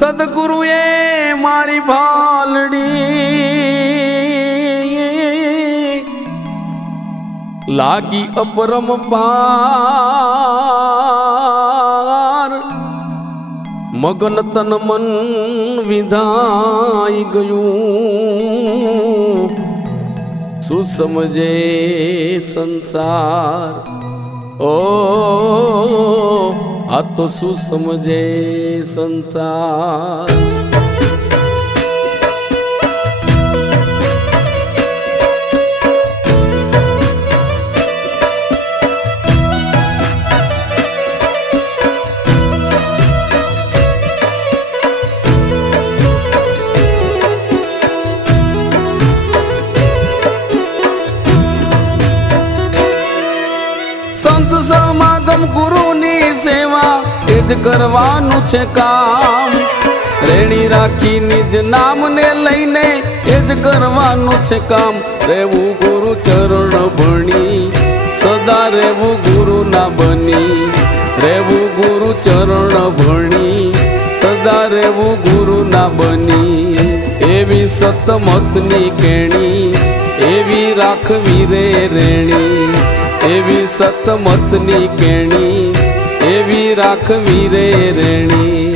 સદગુરુએ મારી ભાલડી લાગી અપરમ પાર. મગન તન મન વિધાઈ ગયું. સુસમજે સંસાર? ઓ આ તો શું સમજે સંસાર? જ કરવાનું છે કામ. રેણી રાખી નિજ નામને લઈને એ જ કરવાનું છે કામ. રહેવું ગુરુ ચરણ ભણી, સદા રહેવું ગુરુ ના બની. રહેવું ગુરુ ચરણ ભણી, સદા રહેવું ગુરુ ના બની. એવી સતમતની કેણી, એવી રાખવી રે રેણી. એવી સતમતની કેણી એવી રાખવી રે રેણી.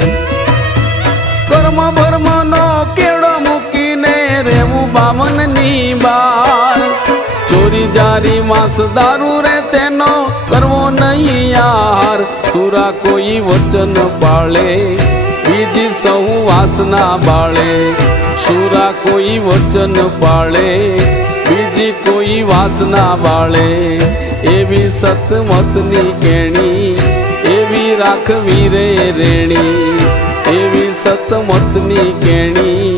કર્મ ભર્મનો કેળો મૂકીને રેવું બામનની બાર. ચોરી જારી માંસ દારૂ રે તેનો કરવો નહીં યાર સુરા કોઈ વચન પાળે બીજી સૌ વાસના બાળે. સુરા કોઈ વચન પાળે બીજી કોઈ વાસના બાળે. એવી સતમતની કેણી એવી રાખવી રે રેણી એવી સતમતની કેણી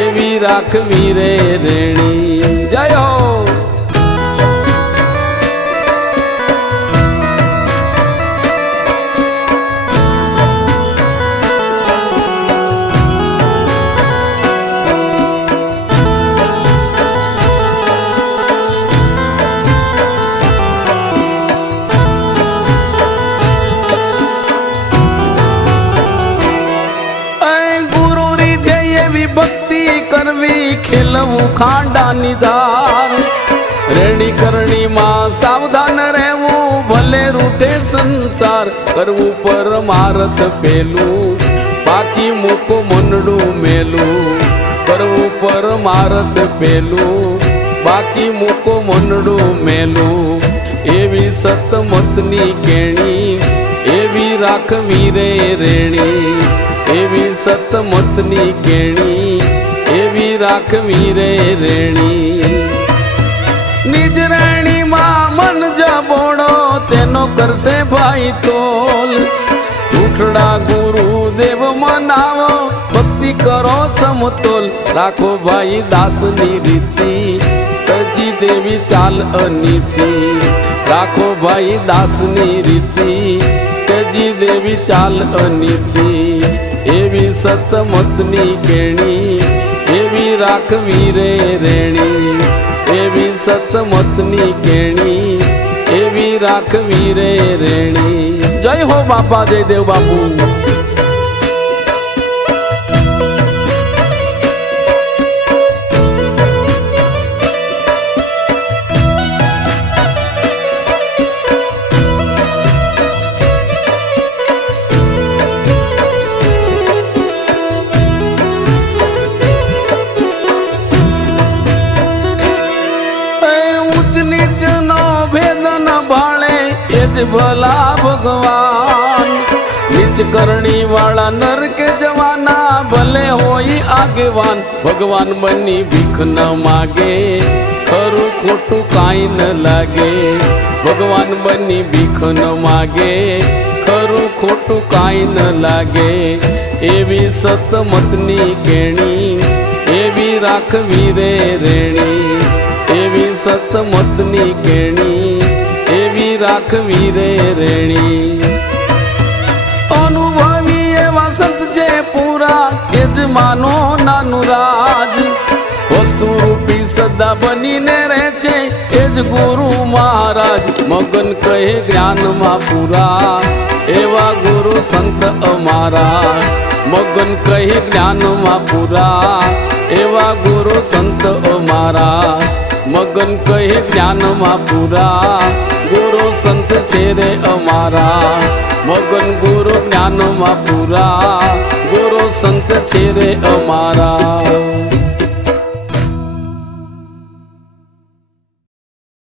એવી રાખવી રે રેણી. જય ખેલવું ખાંડા ધાર. રેડી કરણીમાં સાવધાન રહેવું, ભલે રૂટે સંસાર કરવું પરમારથ પેલું. બાકી મૂકો મંડળું મેલું, કરવું પરમારથ પેલું. બાકી મૂકો મંડળું મેલું, એવી સતમતની કેણી, એવી રાખવી રે રેણી. એવી સતમતની કેણી રાખવી રે રેણી. નિજ રેણીમાં મન જબોડો, તેનો કરશે ભાઈ તોલ. ઉઠડા ગુરુદેવ મનાવો, ભક્તિ કરો સમતોલ. રાખો ભાઈ દાસની રીતિ તજી દેવી ચાલ અનિતિ. રાખો ભાઈ દાસની રીતિ તજી દેવી ચાલ અનિતિ. એવી સતમતની કેણી એવી રાખવી રે રેણી, એવી સતમતની કેણી, એવી રાખવી રે રેણી. જય હો બાપા, જય દેવ બાપુ. જ ભલા ભગવાન. નીચ કરણી વાળા નરકે જવાના, ભલે હોય આગેવાન. ભગવાન બની ભીખ ન માગે, ખરું ખોટું કાંઈ ન લાગે. ભગવાન બની ભીખ ન માગે, ખરું ખોટું કાંઈ ન લાગે. એવી સતમતની કેણી, એવી રાખવી રે રેણી. એવી સતમતની કેણી એવી રાખવી રે રેણી. અનુભવી એ વસંત છે પૂરા, એ જ માનો નાનું રાજ. વસ્તુ રૂપી સદા બનીને રહે છે એ જ ગુરુ મહારાજ. મગન કહે જ્ઞાનમાં પૂરા, એવા ગુરુ સંત અમારા. મગન કહી જ્ઞાનમાં પૂરા, એવા ગુરુ સંત અમારા. મગન કહી જ્ઞાનમાં પૂરા. ગુરુ સંત છે રે અમારા. મગન ગુરુ જ્ઞાનમાં પૂરા. ગુરુ સંત છે રે અમારા.